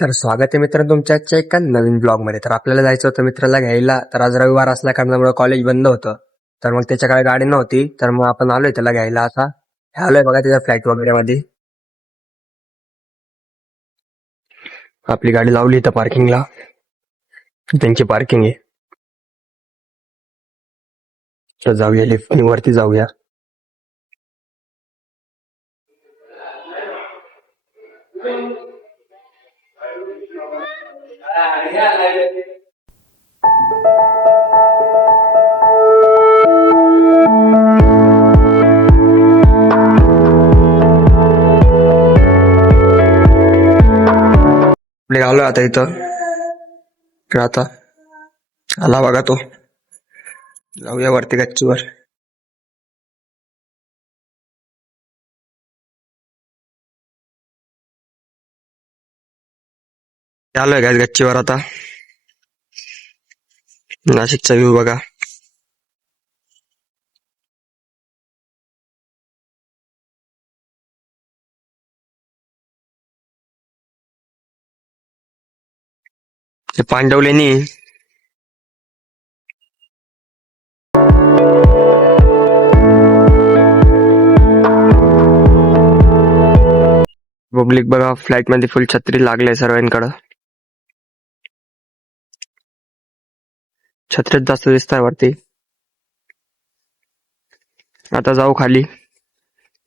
तर स्वागत आहे मित्र तुमच्या आजच्या एका नवीन ब्लॉग मध्ये. तर आपल्याला जायचं होतं मित्राला घ्यायला. तर आज रविवार असल्या कारणामुळे कॉलेज बंद होतं. तर मग त्याच्याकडे गाडी नव्हती. तर मग आपण आलोय त्याला घ्यायला. आता आलोय बघा त्याच्या फ्लाईट वगैरे मध्ये. आपली गाडी लावली इथं पार्किंगला. त्यांची पार्किंग आहे. तर जाऊया लिफ्ट वरती जाऊया. आपले आलोय आता इथं. तर आता आला बघा तो. जाऊया वरती गच्चीवर. आलोय काय गच्चीवर आता. नाशिकचा व्ह्यू बघा. ते पांडवलेनी पब्लिक बघा फ्लाईट मध्ये फुल छत्री लागले सर्वांकडं. छत्रीत जास्त दिसत आहे वरती. आता जाऊ खाली.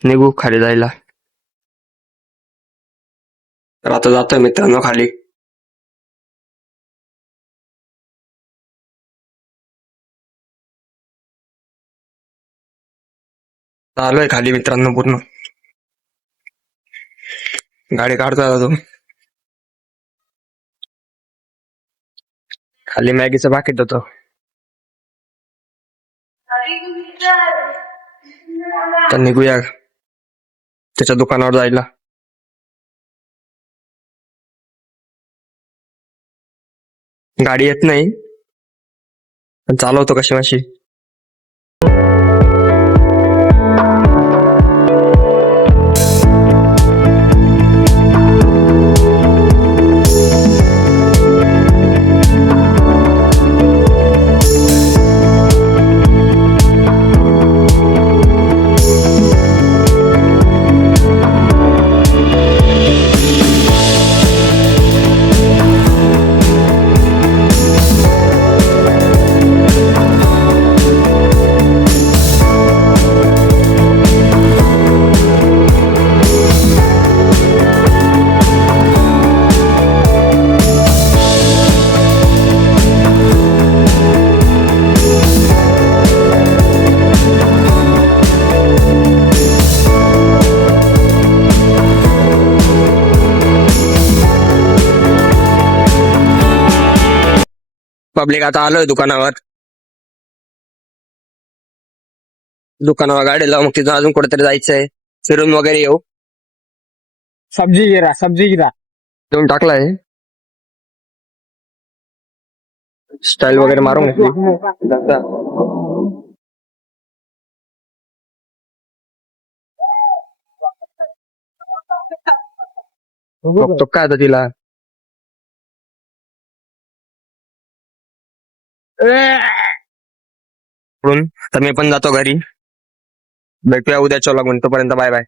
निघू खाली जायला. तर आता जातोय मित्रांनो खाली. आलोय खाली मित्रांनो पूर्ण. गाडी काढतोय आता तो. खाली मॅगीचं पाकिट होतं. तर निघूया त्याच्या दुकानावर जायला. गाडी येत नाही पण चालवतो कशी माशी. पब्लिक आता आलोय दुकानावर. दुकानावर गाडी लावून मग तिथून अजून कुठेतरी जायचंय. फिरून वगैरे येऊ. सब्जी गिरा सब्जी गिरा. देऊन टाकलाय. स्टाईल वगैरे मारून घेतली. बघतो काय आता तिला. म्हणून तर मी पण जातो घरी. भेटूया उद्याच्या व्लॉग मध्ये. तोपर्यंत बाय बाय.